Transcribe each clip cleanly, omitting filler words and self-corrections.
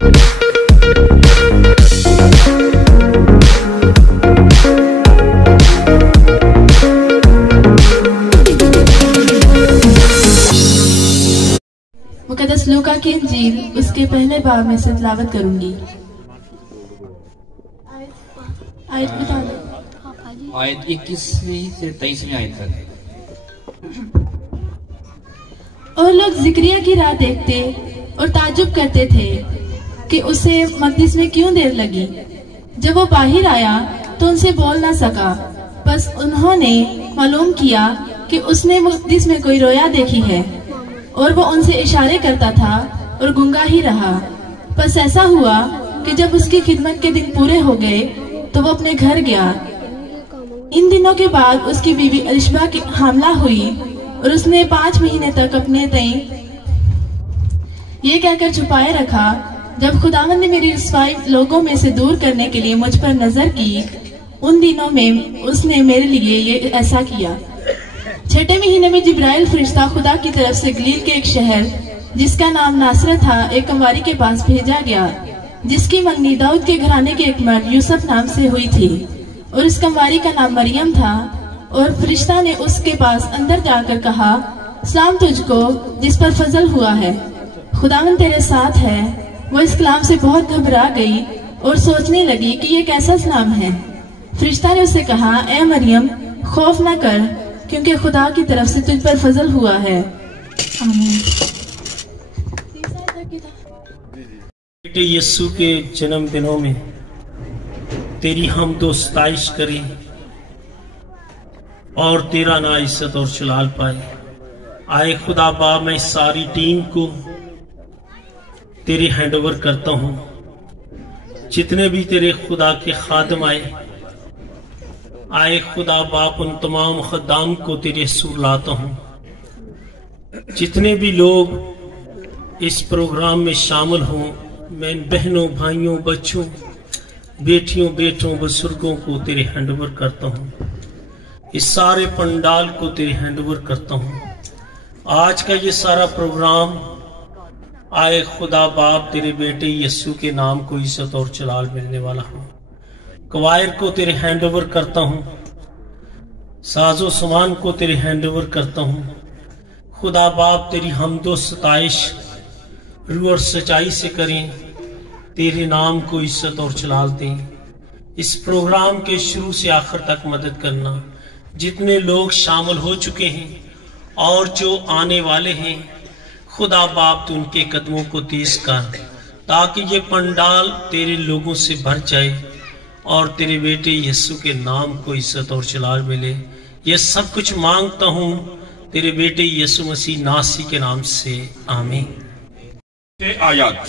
मुक़द्दस लूका की इंजील उसके पहले बाब में से तिलावत करूंगी। आयत बता दो। आयत 21 से 23 आयत तक। और लोग जिक्रिया की राह देखते और ताज्जुब करते थे कि उसे मकदिस में क्यों देर लगी। जब वो बाहर आया तो उनसे बोल ना सका, बस उन्होंने मालूम किया कि उसने मकदिस में कोई रोया देखी है, और वो उनसे इशारे करता था और गूंगा ही रहा। बस ऐसा हुआ कि जब उसकी खिदमत के दिन पूरे हो गए तो वो अपने घर गया। इन दिनों के बाद उसकी बीवी अलिशबा की हामला हुई और उसने 5 महीने तक अपने तय ये कहकर छुपाए रखा, जब खुदावंद ने मेरी रुसवाई लोगों में से दूर करने के लिए मुझ पर नजर की, उन दिनों में उसने मेरे लिए ये ऐसा किया। 6ठे महीने में जिब्राइल फरिश्ता खुदा की तरफ से गलील के एक शहर जिसका नाम नासरत था एक कंवारी के पास भेजा गया, जिसकी मंगनी दाऊद के घराने के एक मर्द यूसुफ नाम से हुई थी, और उस कंवारी का नाम मरियम था। और फरिश्ता ने उसके पास अंदर जाकर कहा, सलाम तुझको जिस पर फजल हुआ है, खुदावंद तेरे साथ है। वो इस कलाम से बहुत घबरा गई और सोचने लगी कि ये कैसा सलाम है। फरिश्ता ने उससे कहा, ए मरियम, खौफ न कर, क्योंकि खुदा की तरफ से तुझ पर फजल हुआ है। बेटे यीशु के जन्म दिनों में तेरी हम तो सताइश करें और तेरा ना इज्जत और जलाल पाए। आए खुदा बाप, मैं सारी टीम को तेरे हैंडओवर करता हूं। जितने भी तेरे खुदा के खादम आए खुदा बाप, उन तमाम खद्दाम को तेरे सूर लाता हूं। जितने भी लोग इस प्रोग्राम में शामिल हों, मैं बहनों, भाइयों, बच्चों, बेटियों, बेटों, बुजुर्गों को तेरे हैंडओवर करता हूं। इस सारे पंडाल को तेरे हैंडओवर करता हूं। आज का ये सारा प्रोग्राम आए खुदा बाप, तेरे बेटे यीशु के नाम को इज्जत और जलाल मिलने वाला हो। कवायर को तेरे हैंडओवर करता हूं, साजो सामान को तेरे हैंडओवर करता हूं। खुदा बाप, तेरी हमदो सताइश रूह और सच्चाई से करें, तेरे नाम को इज्जत और जलाल दें। इस प्रोग्राम के शुरू से आखिर तक मदद करना। जितने लोग शामिल हो चुके हैं और जो आने वाले हैं, खुदा बाप तू उनके कदमों को तेज कर, ताकि ये पंडाल तेरे लोगों से भर जाए और तेरे बेटे यीशु के नाम को इज्जत और जलाल मिले। ये सब कुछ मांगता हूँ तेरे बेटे यीशु मसीह नासी के नाम से, आमीन। आयत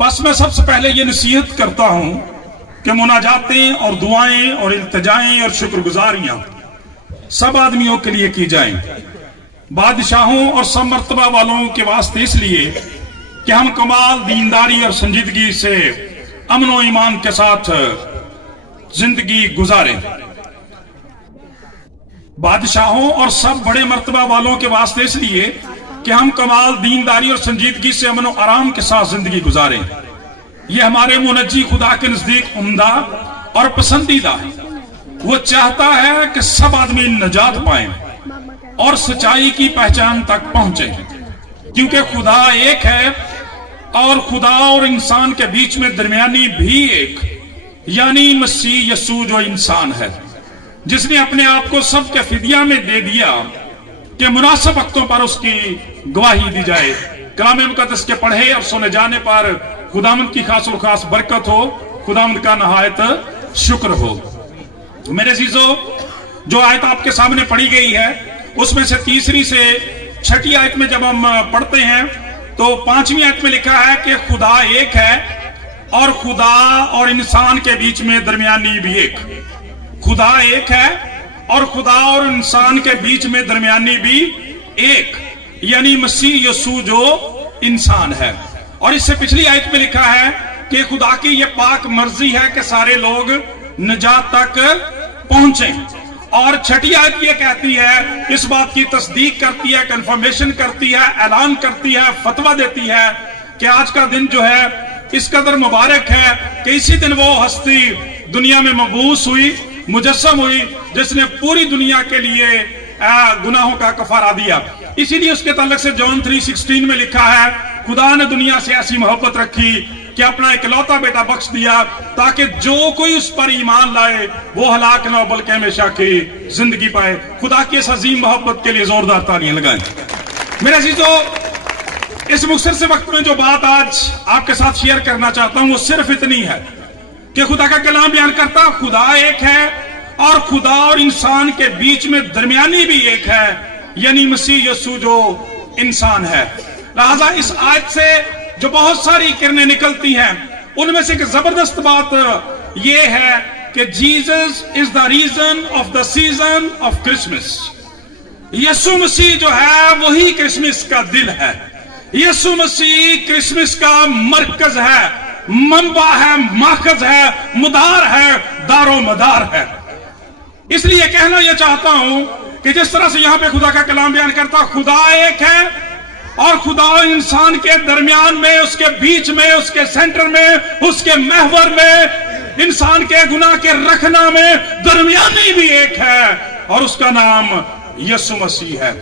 बस मैं सबसे पहले ये नसीहत करता हूं कि मुनाजातें और दुआएं और इल्तिजाएं और शुक्रगुजारियां सब आदमियों के लिए की जाएं, बादशाहों और सब मर्तबा वालों के वास्ते, इसलिए कि हम कमाल, दीनदारी और संजीदगी से अमन और ईमान के साथ जिंदगी गुजारें। बादशाहों और सब बड़े मर्तबा वालों के वास्ते, इसलिए कि हम कमाल, दीनदारी और संजीदगी से अमन और आराम के साथ जिंदगी गुजारें। ये हमारे मुनज्जी खुदा के नजदीक उम्दा और पसंदीदा है। वो चाहता है कि सब आदमी निजात पाएं और सच्चाई की पहचान तक पहुंचे, क्योंकि खुदा एक है और खुदा और इंसान के बीच में दरमियानी भी एक, यानी मसीह यीशु जो इंसान है, जिसने अपने आप को सबके फिदिया में दे दिया कि मुनासिब वक्तों पर उसकी गवाही दी जाए। कलाम मुकद्दस के पढ़े और सुने जाने पर खुदावंद की खासो खास बरकत हो, खुदावंद का नहायत शुक्र हो। मेरे अजीजों, जो आयत आपके सामने पढ़ी गई है उसमें से तीसरी से छठी आयत में जब हम पढ़ते हैं तो 5वीं आयत में लिखा है कि खुदा एक है और खुदा और इंसान के बीच में दरमियानी भी एक। खुदा एक है और खुदा और इंसान के बीच में दरमियानी भी एक, यानी मसीह यीशु जो इंसान है। और इससे पिछली आयत में लिखा है कि खुदा की यह पाक मर्जी है कि सारे लोग निजात तक पहुंचे। और छठी आयत ये कहती है, इस बात की तस्दीक करती है, कंफर्मेशन करती है, ऐलान करती है, फतवा देती है कि आज का दिन जो है इस कदर मुबारक है कि इसी दिन वो हस्ती दुनिया में मबूस हुई, मुजस्सम हुई, जिसने पूरी दुनिया के लिए गुनाहों का कफारा दिया। इसीलिए उसके ताल्लुक से जॉन 3:16 में लिखा है, खुदा ने दुनिया से ऐसी मोहब्बत रखी कि अपना इकलौता बेटा बख्श दिया ताकि जो कोई उस पर ईमान लाए वो हलाक ना हो बल्कि हमेशा की जिंदगी पाए। खुदा की इस अजीम मोहब्बत के लिए जोरदार तालियां लगाएं। मेरे अजीजों, इस मुख्तसर से वक्त में जो बात आज आपके साथ शेयर करना चाहता हूं वो सिर्फ इतनी है कि खुदा का कलाम बयान करता खुदा एक है और खुदा और इंसान के बीच में दरमियानी भी एक है, यानी मसीह यीशु जो इंसान है। लिहाजा इस आयत से जो बहुत सारी किरणें निकलती हैं उनमें से एक जबरदस्त बात यह है कि Jesus is the reason of the season of Christmas. यीशु मसीह जो है वही क्रिसमस का दिल है। यीशु मसीह क्रिसमस का मरकज है, मंबा है, माखज है, मुदार है, दारो मदार है। इसलिए कहना यह चाहता हूं कि जिस तरह से यहां पे खुदा का कलाम बयान करता खुदा एक है और खुदा इंसान के दरमियान में, उसके बीच में, उसके सेंटर में, उसके महवर में, इंसान के गुनाह के रखना में दरमियानी भी एक है और उसका नाम यीशु मसीह है।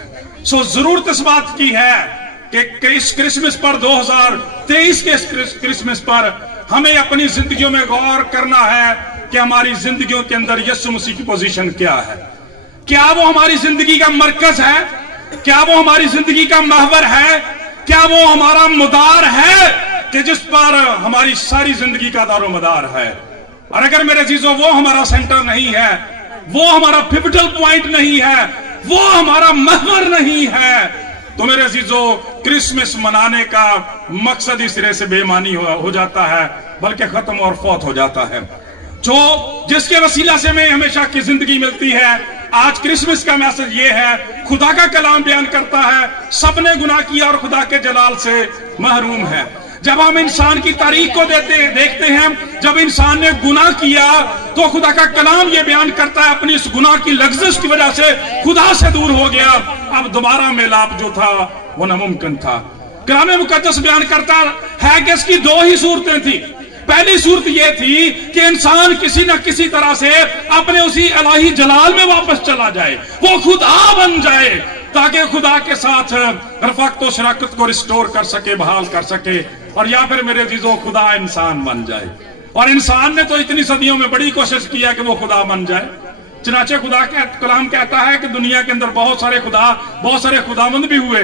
सो जरूरत इस बात की है कि इस क्रिसमस पर 2023 के इस क्रिसमस पर हमें अपनी जिंदगियों में गौर करना है कि हमारी जिंदगियों के अंदर यीशु मसीह की पोजीशन क्या है। क्या वो हमारी जिंदगी का मरकज है? क्या वो हमारी जिंदगी का महवर है? क्या वो हमारा मुदार है कि जिस पर हमारी सारी जिंदगी का दारो मदार है? और अगर मेरे चीजों वो हमारा सेंटर नहीं है, वो हमारा पिवटल पॉइंट नहीं है, वो हमारा महवर नहीं है, तो मेरे चीजों क्रिसमस मनाने का मकसद इस सिरे से बेमानी हो जाता है, बल्कि खत्म और फौत हो जाता है। जो जिसके वसीला से हमें हमेशा की जिंदगी मिलती है। आज क्रिसमस का मैसेज ये है, खुदा का कलाम बयान करता है सबने गुनाह किया और खुदा के जलाल से महरूम है। जब हम इंसान की तारीख को देखते हैं, जब इंसान ने गुनाह किया तो खुदा का कलाम ये बयान करता है अपनी इस गुनाह की लग्जस की वजह से खुदा से दूर हो गया। अब दोबारा मिलाप जो था वो नामुमकिन था। कलाम मुकद्दस बयान करता है कि इसकी दो ही सूरतें थी। पहली सूरत यह थी कि इंसान किसी न किसी तरह से अपने उसी इलाही जलाल में वापस चला जाए, वो खुदा बन जाए, ताकि खुदा के साथ रफ़ाक़त और शराकत को रिस्टोर कर सके, बहाल कर सके। और या फिर मेरे अज़ीज़ों खुदा इंसान बन जाए। और इंसान ने तो इतनी सदियों में बड़ी कोशिश किया कि वो खुदा बन जाए। चनाचे खुदा का कलाम कहता है कि दुनिया के अंदर बहुत सारे खुदा, बहुत सारे खुदावंद भी हुए,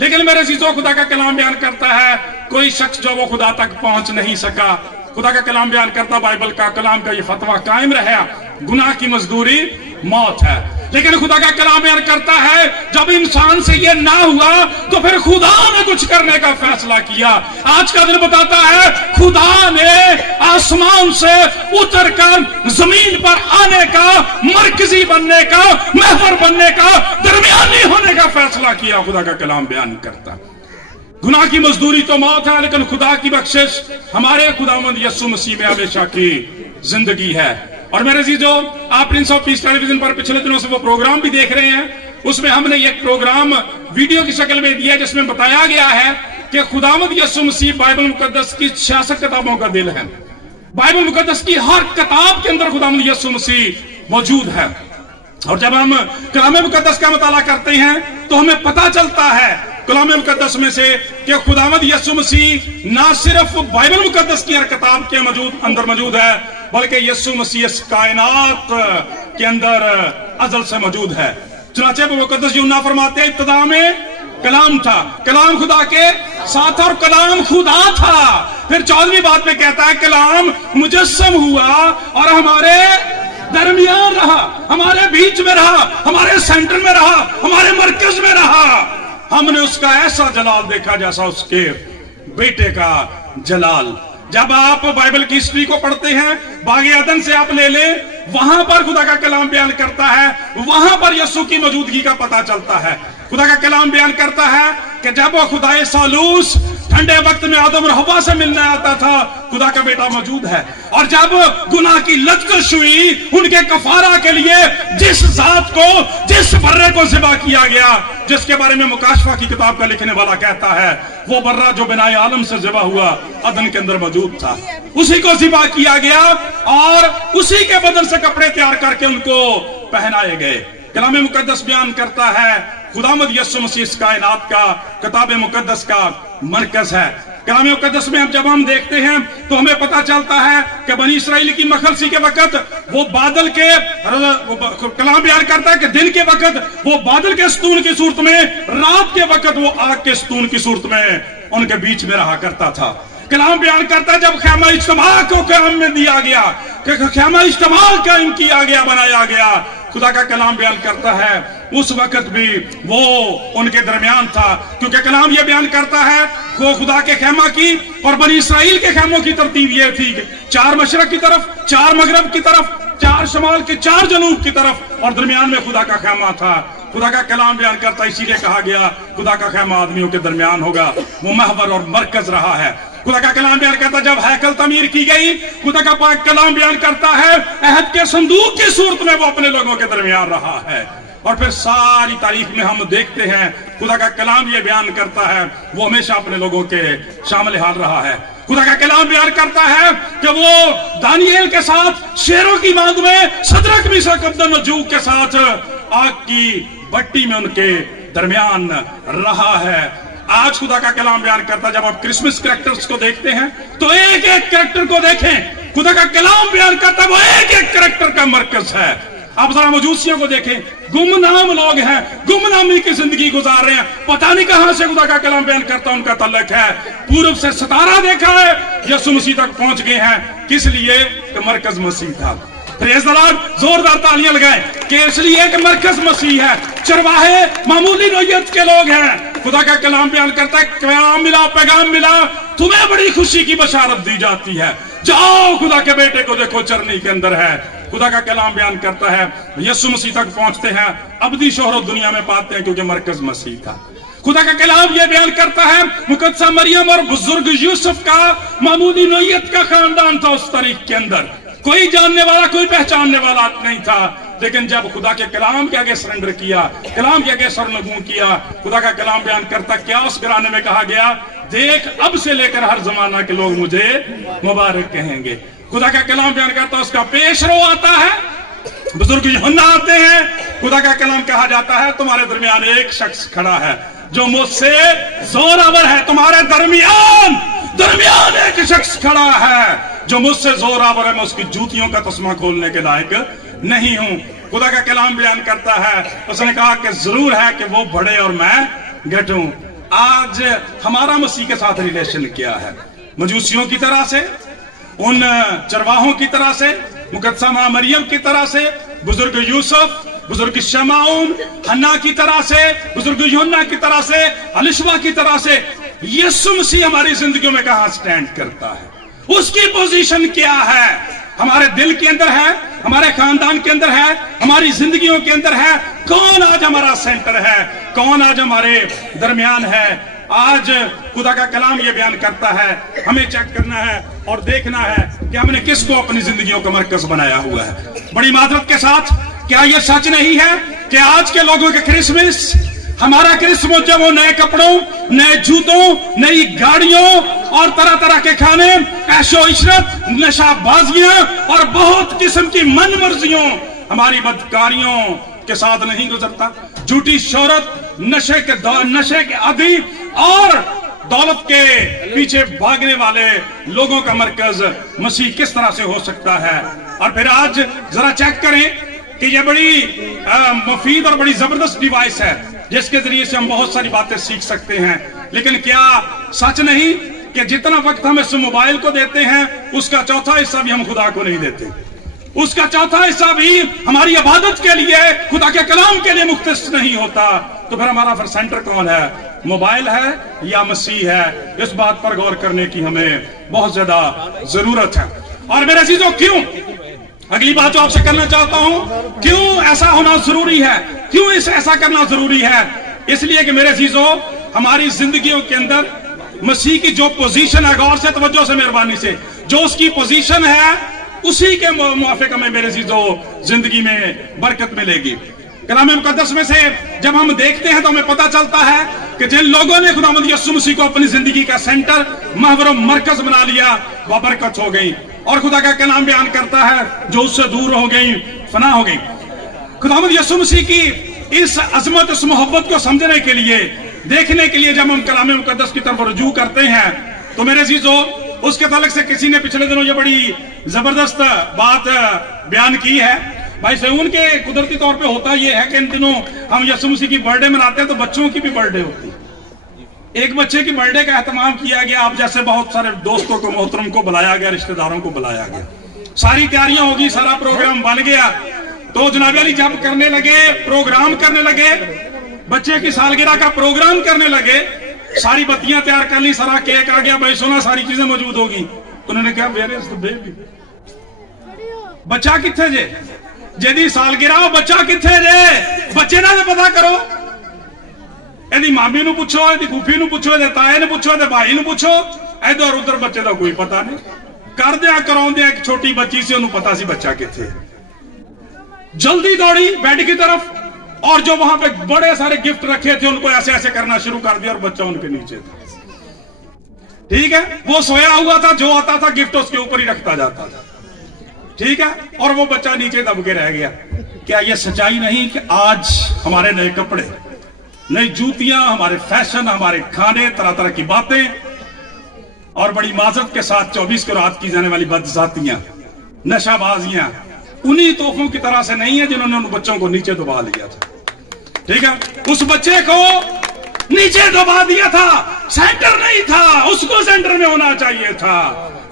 लेकिन मेरे अज़ीज़ों खुदा का कलाम बयान करता है कोई शख्स जो वो खुदा तक पहुंच नहीं सका। खुदा का कलाम बयान करता, बाइबल का कलाम का ये फतवा कायम रहा, गुनाह की मजदूरी मौत है। लेकिन खुदा का कलाम बयान करता है जब इंसान से ये ना हुआ तो फिर खुदा ने कुछ करने का फैसला किया। आज का दिन बताता है खुदा ने आसमान से उतरकर जमीन पर आने का, मरकजी बनने का, महवर बनने का, दरमियानी होने का फैसला किया। खुदा का कलाम बयान करता गुनाह की मजदूरी तो मौत है, लेकिन खुदा की बख्शिश हमारे खुदावंद यीशु मसीह में हमेशा की जिंदगी है। और मेरे अज़ीज़ों, आप प्रिंस ऑफ पीस टेलीविजन पर पिछले दिनों से वो प्रोग्राम भी देख रहे हैं। उसमें हमने एक प्रोग्राम वीडियो की शक्ल में दिया जिसमें बताया गया है कि खुदावंद यीशु मसीह बाइबल मुकद्दस की 66 किताबों का दिल है। बाइबल मुकद्दस की हर किताब के अंदर खुदावंद यीशु मसीह मौजूद है। और जब हम कलाम मुकद्दस का मुताला करते हैं तो हमें पता चलता है कलाम मुकद्दस में से कि खुदावंद यीशु मसीह ना सिर्फ बाइबल मुकद्दस की हर किताब के अंदर मौजूद है, बल्कि यीशु मसीह इस कायनात के अंदर अज़ल से मौजूद है। चुनाचे मुकद्दस यूहन्ना फरमाते हैं इब्तिदा में कलाम था, कलाम खुदा के साथ और कलाम खुदा था। फिर 14वीं बात में कहता है कलाम मुजस्सम हुआ और हमारे दरमियान रहा, हमारे बीच में रहा, हमारे सेंटर में रहा, हमारे मरकज में रहा। हमने उसका ऐसा जलाल देखा जैसा उसके बेटे का जलाल। जब आप बाइबल की हिस्ट्री को पढ़ते हैं, बागे अदन से आप ले लें, वहां पर खुदा का कलाम बयान करता है, वहां पर यीशु की मौजूदगी का पता चलता है। खुदा का कलाम बयान करता है कि जब वो खुदाए सालूस ठंडे वक्त में आदम और हवा से मिलने आता था, खुदा का बेटा मौजूद है। और जब गुनाह की लश्कश हुई, उनके कफारा के लिए जिस जात को, जिस बर्रे को ज़िबा किया गया, जिसके बारे में मुकाशफा की किताब का लिखने वाला कहता है, वो बर्रा जो बिनाए आलम से ज़िबा हुआ अदन के अंदर मौजूद था, उसी को ज़िबा किया गया और उसी के बदन से कपड़े तैयार करके उनको पहनाए गए। कलाम मुकद्दस बयान करता है खुदावंद यीशु मसीह इस कायनात का, किताब मुकद्दस का मरकज है। कलाम मुकद्दस में जब हम देखते हैं तो हमें पता चलता है कि बनी इसराइल की मखलसी के वक्त वो बादल के, कलाम बयान करता है कि दिन के वक्त वो बादल के सतून की सूरत में, रात के वक्त वो आग के सतून की सूरत में उनके बीच में रहा करता था। कलाम बयान करता है जब ख़ैमा इज्तिमा को काम में दिया गया, ख़ैमा इज्तिमा कायम किया गया, बनाया गया, खुदा का कलाम बयान करता है उस वक्त भी वो उनके दरमियान था। क्योंकि कलाम ये बयान करता है वो खुदा के खेमा की और बनी इसराइल के खेमों की तरतीब ये थी, 4 मशरक की तरफ, 4 मगरब की तरफ, 4 शमाल के 4 जनूब की तरफ, और दरमियान में खुदा का खेमा था। खुदा का कलाम बयान करता, इसीलिए कहा गया खुदा का खेमा आदमियों के दरमियान होगा, वो महवर और मरकज रहा है। खुदा का कलाम बयान करता जब हैकल तमीर की गई, खुदा का पाक कलाम बयान करता है अहद के संदूक की सूरत में वो अपने लोगों के दरमियान रहा है। और फिर सारी तारीख में हम देखते हैं खुदा का कलाम ये बयान करता है वो हमेशा अपने लोगों के शामिल हाल रहा है। खुदा का कलाम बयान करता है कि वो दानिएल के साथ शेरों की मांग में, सदरक मीशक अबदनगो के साथ आग की भट्टी में उनके दरमियान रहा है। आज खुदा का कलाम बयान करता, जब आप क्रिसमस कैरेक्टर्स को देखते हैं तो एक एक कैरेक्टर को देखें, खुदा का कलाम बयान करता है वो एक एक कैरेक्टर का मरकज है। आप जरा मजूसियों को देखें, गुमनाम लोग हैं, गुमनामी की जिंदगी गुजार रहे हैं, पता नहीं कहां से खुदा का कलाम बयान करता उनका तल्लक है। पूर्व से सितारा देखा है, यीशु मसीह तक पहुंच गए हैं। किस लिए? कि मरकज मसीह था। प्रेज़ द लॉर्ड, जोरदार तालियां लगाएं कि इसलिए कि मरकज मसीह है, चरवाहे मामूली नौयत के लोग हैं। खुदा का कलाम बयान करता है पैगाम मिला, पैगाम मिला, तुम्हें बड़ी खुशी की बशारत दी जाती है, जाओ खुदा के बेटे को देखो चरनी के अंदर है। खुदा का कलाम बयान करता है यीशु मसीह तक पहुंचते हैं, अबदी शोहरत दुनिया में पाते हैं क्योंकि मरकज मसीह था। खुदा का कलाम यह बयान करता है मुकद्दसा मरियम और बुजुर्ग यूसुफ का मामूली नौयत का खानदान था। उस तारीख के अंदर कोई जानने वाला, कोई पहचानने वाला नहीं था, लेकिन जब खुदा के कलाम के आगे सरेंडर किया, कलाम के आगे सरनगू किया, खुदा का कलाम बयान करता क्या उस घराने में कहा गया, देख अब से लेकर हर जमाना के लोग मुझे मुबारक कहेंगे। खुदा का कलाम बयान करता उसका पेशरो आता है, बुजुर्ग यूहन्ना आते हैं, खुदा का कलाम कहा जाता है तुम्हारे दरमियान एक शख्स खड़ा है जो मुझसे जोरावर है। तुम्हारे दरमियान एक शख्स खड़ा है जो मुझसे जोरावर है, मैं उसकी जूतियों का तस्मा खोलने के लायक नहीं हूं। खुदा का कलाम बयान करता है, उसने कहा कि जरूर है कि वो बढ़े और मैं घटूं। आज हमारा मसीह के साथ रिलेशन क्या है? मजूसियों की तरह से, उन चरवाहों की तरह से, मुकद्दसा मां मरियम की तरह से, बुजुर्ग यूसुफ, बुजुर्ग शमाउन, हन्ना की तरह से, बुजुर्ग यूहन्ना की तरह से, अलिशवा की तरह से, यीशु मसीह हमारी जिंदगियों में कहां स्टैंड करता है? उसकी पोजीशन क्या है? हमारे दिल के अंदर है, हमारे खानदान के अंदर है, हमारी जिंदगियों के अंदर है। कौन आज हमारा सेंटर है? कौन आज हमारे दरमियान है? आज खुदा का कलाम ये बयान करता है हमें चेक करना है और देखना है कि हमने किसको अपनी जिंदगियों का मरकज बनाया हुआ है। बड़ी मादरत के साथ, क्या यह सच नहीं है कि आज के लोगों के क्रिसमस, हमारा क्रिसमस जब वो नए कपड़ों, नए जूतों, नई गाड़ियों और तरह तरह के खाने, ऐशो इशरत, नशाबाजियां और बहुत किस्म की मन मर्जियों, हमारी बदकारियों के साथ नहीं गुजरता। झूठी शोहरत, नशे के आदी और दौलत के पीछे भागने वाले लोगों का मरकज मसीह किस तरह से हो सकता है? और फिर आज जरा चेक करें कि यह बड़ी मुफीद और बड़ी जबरदस्त डिवाइस है जिसके जरिए से हम बहुत सारी बातें सीख सकते हैं। लेकिन क्या सच नहीं कि जितना वक्त हम इस मोबाइल को देते हैं उसका चौथा हिस्सा भी हम खुदा को नहीं देते? उसका चौथा हिस्सा भी हमारी इबादत के लिए, खुदा के कलाम के लिए मुख्तस नहीं होता। तो फिर हमारा फिर सेंटर कौन है? मोबाइल है या मसीह है? इस बात पर गौर करने की हमें बहुत ज्यादा जरूरत है। और मेरे अजीजों, क्यों, अगली बात जो आपसे करना चाहता हूं, क्यों ऐसा होना जरूरी है? क्यों ऐसा करना जरूरी है? इसलिए कि मेरे अजीजों, हमारी जिंदगियों के अंदर मसीह की जो पोजीशन है, गौर से तवज्जो से मेहरबानी से, जो उसकी पोजीशन है उसी के मुआफिक हमें मेरे चीजों जिंदगी में बरकत मिलेगी। कलाम मुकद्दस में से जब हम देखते हैं तो हमें पता चलता है कि जिन लोगों ने खुदावंद यीशु मसीह को अपनी जिंदगी का सेंटर, महवर और मरकज बना लिया, वह बरकत हो गई। और खुदा का कलाम बयान करता है जो उससे दूर हो गई फना हो गई। खुदावंद यीशु मसीह की इस अजमत, इस मोहब्बत को समझने के लिए, देखने के लिए जब हम कलाम मुकद्दस की तरफ रुजू करते हैं तो मेरे चीजों उसके ताल्लुक से किसी ने पिछले दिनों ये बड़ी जबरदस्त बात बयान की है। भाई सेऊन के कुदरती तौर पे होता यह है कि इन दिनों हम यीशु मसीह की बर्थडे मनाते हैं तो बच्चों की भी बर्थडे होती है। एक बच्चे की बर्थडे का एहतमाम किया गया, आप जैसे बहुत सारे दोस्तों को, मोहतरम को बुलाया गया, रिश्तेदारों को बुलाया गया, सारी तैयारियां होगी, सारा प्रोग्राम बन गया। तो जनाब अली जब करने लगे, प्रोग्राम करने लगे, बच्चे की सालगिरह का प्रोग्राम करने लगे, सारी बत्तियां तैयार कर ली, सारा केक आ गया, भाई सुना सारी चीजें मौजूद होगी। उन्होंने कहा वेयर इज द बेबी, बच्चा किथे जे, जेदी सालगिरह बच्चा किथे जे, बच्चे ना पता करो, एदी मामी नू पूछो, एदी फूफी नू पूछो, एदे ताए नू पूछो, एदे भाई नू पूछो, इधर उधर बच्चे का कोई पता नहीं। कर दिया कराउंदे एक छोटी बच्ची से उन्होंने पता सी बच्चा किथे। जल्दी दौड़ी बेड की तरफ और जो वहां पे बड़े सारे गिफ्ट रखे थे उनको ऐसे ऐसे करना शुरू कर दिया और बच्चा उनके नीचे था। ठीक है, वो सोया हुआ था, जो आता था गिफ्ट उसके ऊपर ही रखता जाता था। ठीक है, और वो बच्चा नीचे दब के रह गया। क्या ये सच्चाई नहीं कि आज हमारे नए कपड़े, नई जूतियां, हमारे फैशन, हमारे खाने, तरह तरह की बातें और बड़ी माजरत के साथ 24 को रात की जाने वाली बदजातियां, नशाबाजियां उन्हीं तोहफों की तरह से नहीं है जिन्होंने उन बच्चों को नीचे दबा लिया था। ठीक है, उस बच्चे को नीचे दबा दिया था, सेंटर नहीं था, उसको सेंटर में होना चाहिए था।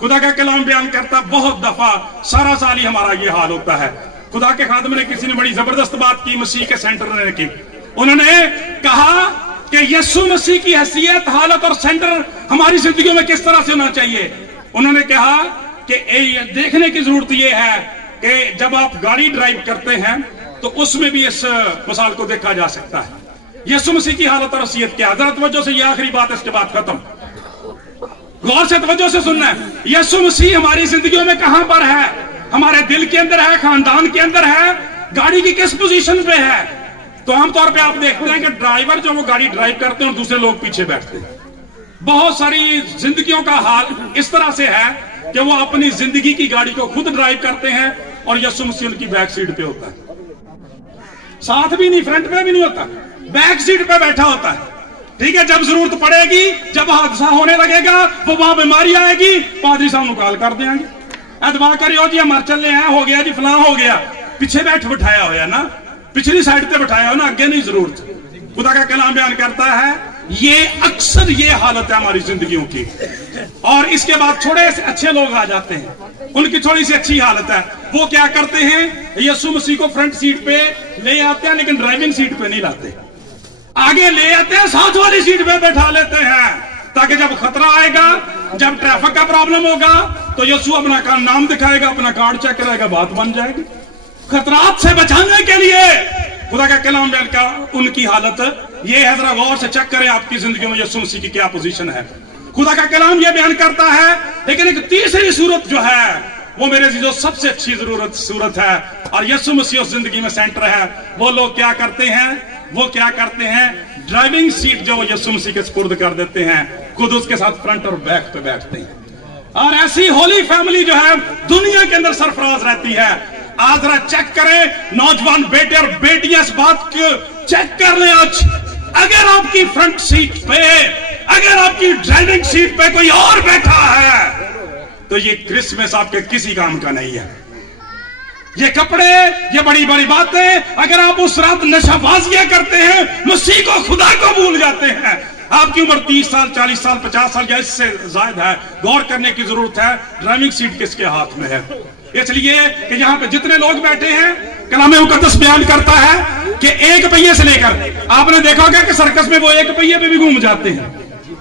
खुदा का कलाम बयान करता, बहुत दफा सारा साल ही हमारा ये हाल होता है। खुदा के खादम ने, किसी ने बड़ी जबरदस्त बात की मसीह के सेंटर ने की। उन्होंने कहा कि यीशु मसीह की हैसियत, हालत और सेंटर हमारी जिंदगियों में किस तरह से होना चाहिए। उन्होंने कहा कि देखने की जरूरत यह है कि जब आप गाड़ी ड्राइव करते हैं तो उसमें भी इस मिसाल को देखा जा सकता है। यीशु मसीह की हालत और हैसियत क्या, जरा तवज्जो से, यह आखिरी बात, इसके बाद खत्म, गौर से तवज्जो से सुनना है। यीशु मसीह हमारी जिंदगियों में कहां पर है? हमारे दिल के अंदर है, खानदान के अंदर है, गाड़ी की किस पोजीशन पे है? तो आमतौर पे आप देखते हैं कि ड्राइवर जो वो गाड़ी ड्राइव करते हैं और दूसरे लोग पीछे बैठते हैं। बहुत सारी जिंदगियों का हाल इस तरह से है कि वो अपनी जिंदगी की गाड़ी को खुद ड्राइव करते हैं और यीशु मसीह उनकी बैक सीट पे होता है, साथ भी नहीं, फ्रंट पे भी नहीं होता, बैक सीट पे बैठा होता है। ठीक है, जब जरूरत पड़ेगी, जब हादसा होने लगेगा, वो वहां बीमारी आएगी, पादरी साहब निकाल कर देंगे, दुआ करियो जी मर चले हैं, हो गया जी फलां हो गया, पीछे बैठ बिठाया होया ना, पिछली साइड पे बिठाया हो ना, आगे नहीं जरूरत। खुदा का कलाम बयान करता है ये अक्सर ये हालत है हमारी जिंदगियों की। और इसके बाद थोड़े से अच्छे लोग आ जाते हैं, उनकी थोड़ी सी अच्छी हालत है, वो क्या करते हैं, यीशु मसीह को फ्रंट सीट पे ले आते हैं, लेकिन ड्राइविंग सीट पे नहीं लाते, आगे ले आते हैं, साथ वाली सीट पे बैठा लेते हैं, ताकि जब खतरा आएगा, जब ट्रैफिक का प्रॉब्लम होगा तो यीशु अपना नाम दिखाएगा, अपना कार्ड चेक कराएगा, बात बन जाएगी। खतरात से बचाने के लिए खुदा का कलाम बयान का उनकी हालत ये है। जरा गौर से चेक करें आपकी जिंदगी में यीशु मसीह की क्या पोजीशन है। खुदा का कलाम ये बयान करता है, लेकिन एक तीसरी सूरत जो है वो मेरे जो सबसे अच्छी सूरत है, और यीशु मसीह उस जिंदगी में सेंटर है। वो लोग क्या करते हैं, वो क्या करते हैं, ड्राइविंग सीट जो यीशु मसीह के सुपुर्द कर देते हैं, खुद उसके साथ फ्रंट और बैक पे बैठते हैं। और ऐसी होली फैमिली जो है दुनिया के अंदर सरफराज रहती है। आज जरा चेक करें, नौजवान बेटे और बेटियां इस बात को चेक कर लें। आज अगर आपकी फ्रंट सीट पे, अगर आपकी ड्राइविंग सीट पे कोई और बैठा है तो ये क्रिसमस आपके किसी काम का नहीं है। ये कपड़े, ये बड़ी बड़ी बातें, अगर आप उस रात नशाबाजियां करते हैं, मसीह को, खुदा को भूल जाते हैं, आपकी उम्र 30 साल 40 साल 50 साल या इससे ज्यादा है, गौर करने की जरूरत है ड्राइविंग सीट किसके हाथ में है। इसलिए कि यहाँ पे जितने लोग बैठे हैं, कलाम मुकद्दस बयान करता है कि एक पहिए से लेकर, आपने देखा होगा कि सर्कस में वो एक पहिए पे भी घूम जाते हैं,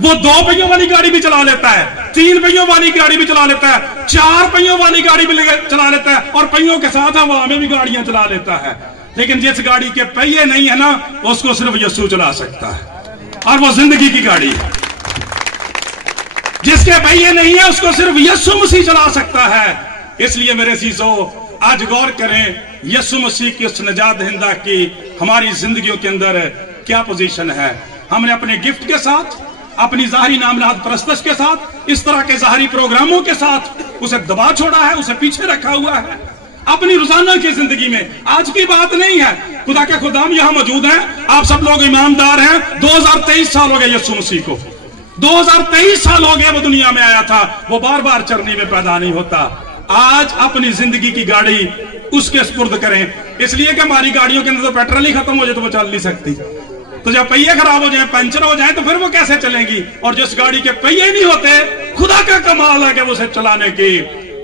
वो 2 पहियों वाली गाड़ी भी चला लेता है, 3 पहियों वाली गाड़ी भी चला लेता है, 4 पहियों वाली गाड़ी भी चला लेता है, और पहियों के साथ हवा में भी गाड़ियां चला लेता है। लेकिन जिस गाड़ी के पहिए नहीं है ना, उसको सिर्फ यीशु चला सकता है, और वो जिंदगी की गाड़ी है। जिसके पहिए नहीं है उसको सिर्फ यीशु मसीह चला सकता है। इसलिए मेरे अजीजों, आज गौर करें यीशु मसीह की उस निजात दहिंदा की हमारी जिंदगियों के अंदर क्या पोजीशन है। हमने अपने गिफ्ट के साथ, अपनी ज़ाहिरी नामनाद परस्तश के साथ, इस तरह के ज़ाहिरी प्रोग्रामों के साथ उसे दबा छोड़ा है, उसे पीछे रखा हुआ है अपनी रोजाना की जिंदगी में। आज की बात नहीं है, खुदा के खुदाम यहां मौजूद हैं, आप सब लोग ईमानदार हैं। 2023 साल हो गए यीशु मसीह को, 2023 साल हो गए वो दुनिया में आया था, वो बार बार चरनी में पैदा नहीं होता। आज अपनी जिंदगी की गाड़ी उसके सुपुर्द करें, इसलिए कि हमारी गाड़ियों के अंदर तो पेट्रोल ही खत्म हो जाए तो वो चल नहीं सकती। तो जब पहिए खराब हो जाए, पंचर हो जाए, तो फिर वो कैसे चलेंगी। और जिस गाड़ी के पहिए नहीं होते, खुदा का कमाल है कि वो उसे चलाने की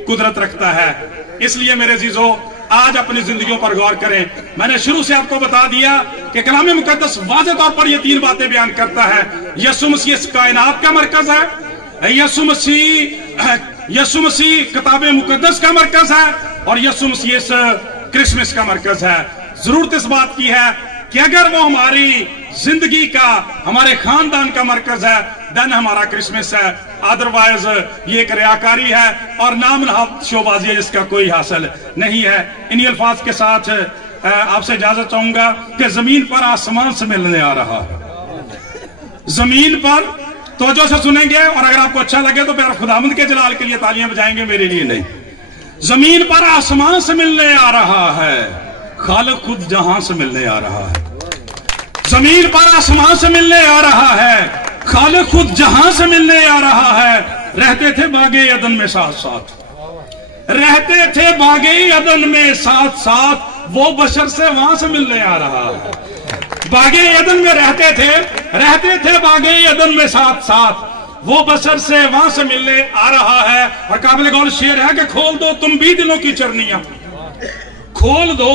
कुदरत रखता है। इसलिए मेरे अजीजों, आज अपनी जिंदगियों पर गौर करें। मैंने शुरू से आपको बता दिया कि कलाम मुकद्दस वाज़ेह तौर पर ये 3 बातें बयान करता है। यीशु मसीह इस कायनात का मरकज है, यीशु मसीह किताब मुकद्दस का मरकज है, और यीशु मसीह इस क्रिसमस का मरकज है। जरूरत इस बात की है कि अगर वो हमारी जिंदगी का, हमारे खानदान का मरकज है, देन हमारा क्रिसमस है। अदरवाइज ये एक रियाकारी है और नामनहाद शोबाजी है जिसका कोई हासिल नहीं है। इन्हीं अल्फाज के साथ आपसे इजाजत चाहूंगा कि जमीन पर आसमान से मिलने आ रहा है। जमीन पर तवज्जो से सुनेंगे, और अगर आपको अच्छा लगे तो फिर खुदावंद के जलाल के लिए तालियां बजाएंगे, मेरे लिए नहीं। जमीन पर आसमान से मिलने आ रहा है, खालिक खुद जहां से मिलने आ रहा है। जमीन पर आसमान से मिलने आ रहा है, खालिक खुद जहां से मिलने आ रहा है। रहते थे बागे अदन में साथ साथ, रहते थे बागे अदन में साथ साथ, वो बशर से वहां से मिलने आ रहा है। बागे अदन में रहते थे बागे अदन में साथ साथ, वो बशर से वहां से मिलने आ रहा है। और काबिल गौर शेर है कि खोल दो तुम भी दिलों की चरनियां, खोल दो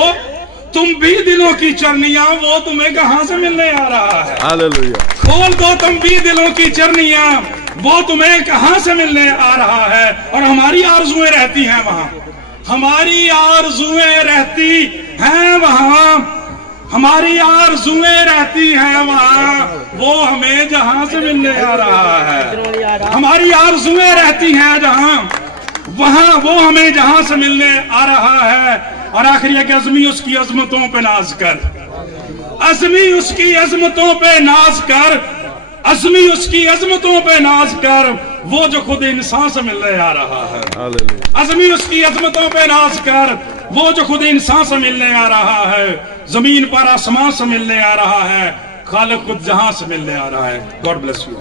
तुम भी दिलों की चरनियां, वो तुम्हें कहां से मिलने आ रहा है। हालेलुया। खोल दो तुम भी दिलों की चरनियां, वो तुम्हें कहां से मिलने आ रहा है। और हमारी आरज़ुएं रहती हैं वहां, हमारी आरज़ुएं रहती हैं वहां, हमारी आरज़ुएं रहती हैं वहां, वो हमें जहां से मिलने आ रहा है। हमारी आरज़ुएं रहती हैं जहां, वहां वो हमें जहां से मिलने आ रहा है। और आखिरी है कि अज़मी उसकी अजमतों पे नाज कर, अज़मी उसकी अजमतों पे नाज कर, अज़मी उसकी अजमतों पे नाज कर, वो जो खुद इंसान से मिलने आ रहा है। अज़मी उसकी अजमतों पे नाज कर, वो जो खुद इंसान से मिलने आ रहा है। जमीन पर आसमान से मिलने आ रहा है, खालिक खुद जहां से मिलने आ रहा है। God bless you.